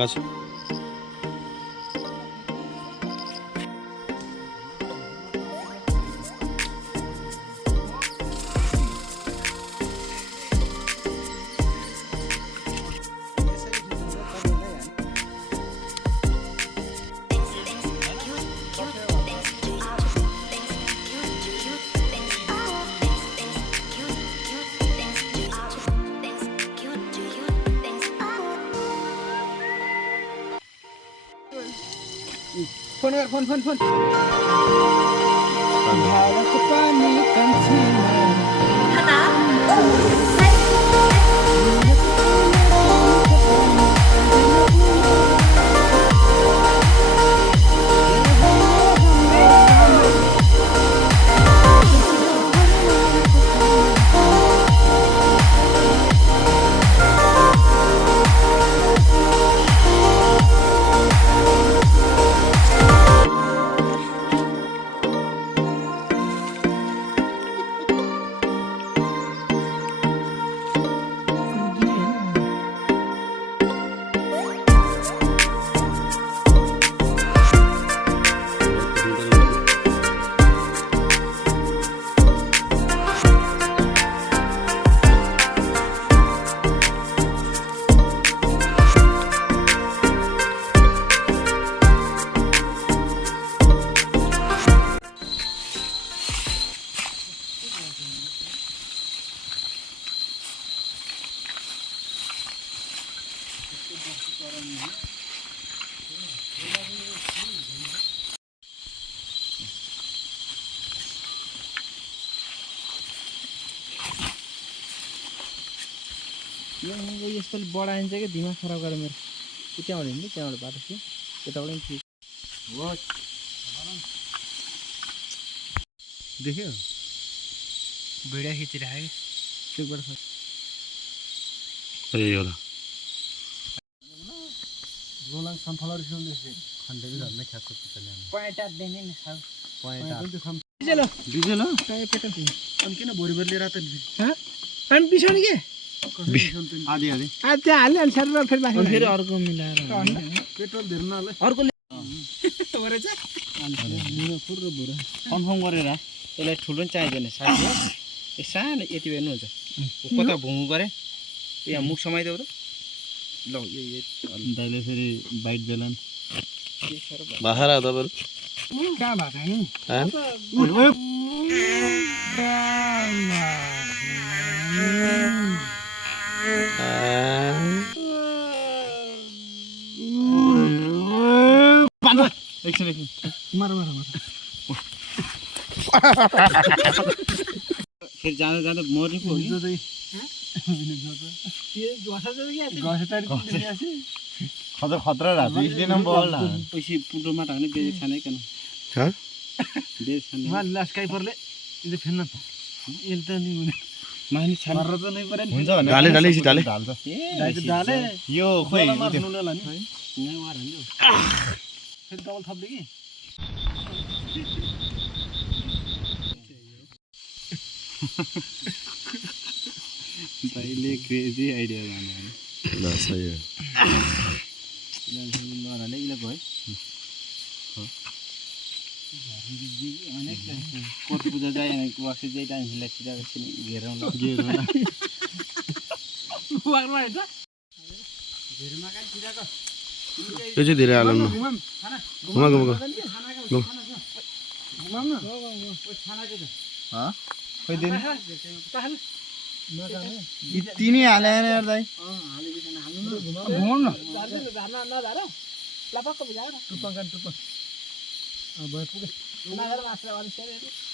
गाछ फोन भारत पानी यसपालि बढाइन्छ कि दिमाग खराब गरेर मेरो त्यहाँबाट हिँड्ने त्यहाँबाट बाटो थियो त्यताबाट पनि थियो हो देख्यो भिडियो खिचिरहेको एकबाट ए होला रोलाङ सनफ्लावर सुन्दैछ खण्डेले धर्ने खाएको पिछले पॉइन्ट दिने नि खाऊ पॉइन्ट डिजेल हो काय पेट्रोल अनि किन भोरि लिएर त ह अनि बिछाउने के आदि आदि त्यहाँ हाल्ने अनि सर फेरि बाँकी फेरि अर्को मिलाएर पेट्रोल धेर्नलाई अर्को गरेछ अनि फुर भुरा कन्फर्म गरेर यसलाई ठुलो पनि चाहिँदैन साथी हो ए सानो यति हेर्नुहुन्छ कता भुङ गरे यहाँ मुख समाइदेऊ र ल यो दाइले फेरि बाइट बेलन बाहर आ तपाईहरु कहाँ भाका नि एकछिन मार फेरि जाँदा जाँदा मर्ने पो हो खतरा रात इसलिए हम बोल रहा पैसे पुटो माटा भने बेजे खाने किन ह बेज खाने मान लास्ट काई परले इले फेन्न एल त नि हुने मानि छान र त नै परे हुन्छ भने डाले डाले इसी डाले डाल्छ ए डाले यो खोइ नुन लाने यहाँ वार हान्यो फेरि डबल थप्दे कि भाइले क्रेजी आइडिया गाने ल सही हो नराले इले भयो अनेक कोट पूजा जाए अनि वाक्से जाई टाइम सिलेक्ट गरेपछि घेरौँ ल घेरौँ वारमा हेर्छ घेरमा का छिराको यो चाहिँ धेरै हालौँ न घुमा घुमा घुमाम न ओ खाना के छ ह खोइ दिन तिनी हाले यार दाइ हाले बिसन हाल्नु न घुमाउन न झार्न नझार लपक्क बुझाएर टुपङ अब पुगे नगर मास्टर वाली से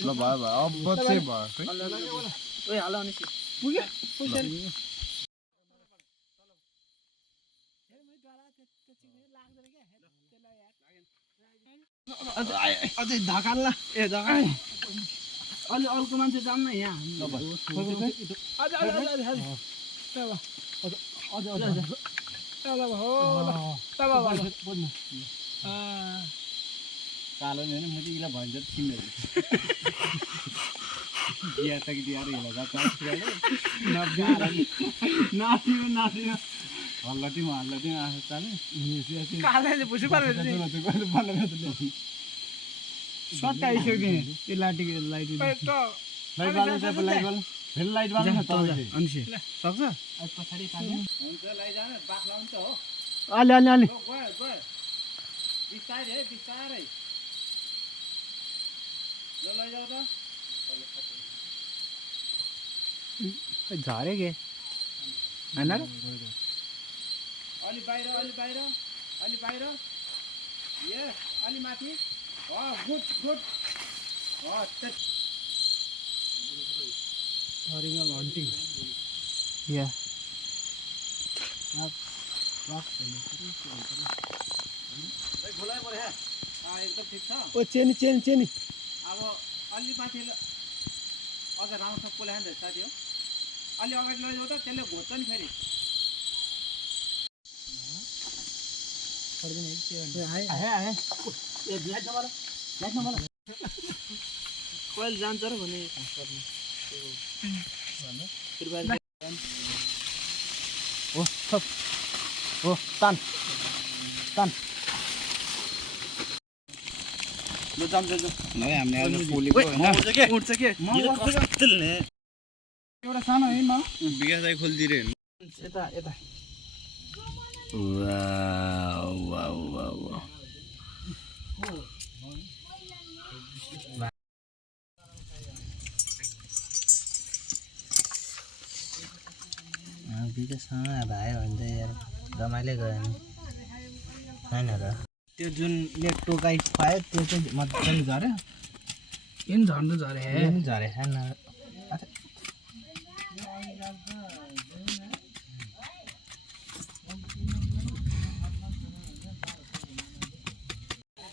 ल भयो भयो अब बच्चे भयो ओइ हाल अनि पुगे पैसा अझै धकाल्ला ए धका अलि अर्को मान्छे जाम न यहाँ कालो नि होइन मुझे इला भन्छ तिमीहरू बिहा त कि बिहा हेला जा नाच्यो काले पुसी पार शॉट आई से के ये लाइट लाइट अंशी सक्छ आज पछाडी काट्ने हुन्छ लैजान बाख लाउन्छ हो अलि अलि अलि बिस्तारै है बिस्तारै ल लैजाऊ त झारे के हैन र अलि बाहिर ये अलि माथि गुड original hunting yeah एकदम ठीक छ ओ चेनी अब अलि माथि अझ राउन्ड सब पोले हान्दै साथी हो अलि अगाडि लैजाऊ त त्यसले घोच्छ नि फेरि आए ए लाइट नमार कोइल जान्छ र भने ओ सब ओ तान ल जान्छ नभए हामीले आज पोलेको हैन उड्छ के कस्तो नि एउटा सानो है म विकास दाइ खोल्दिरे यता वाउ विकाससँग भायो भने त यार रमाइलो गयो नि हैन र त्यो जुन टोकाइ पायो त्यो चाहिँ मजाले झर्यो इन झर्नु झरे हैन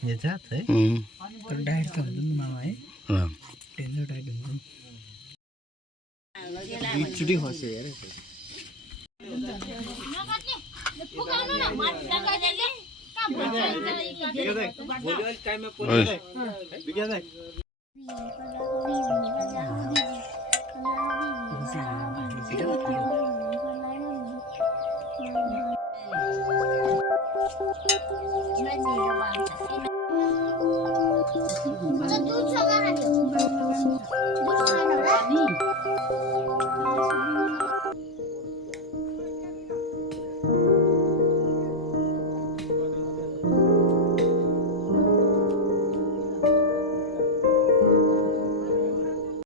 ये जात है तर डाइट त हुन्छ नि मामा है डेन्जर डाइट हुन्छ बिचुटी खस्यो यार दूध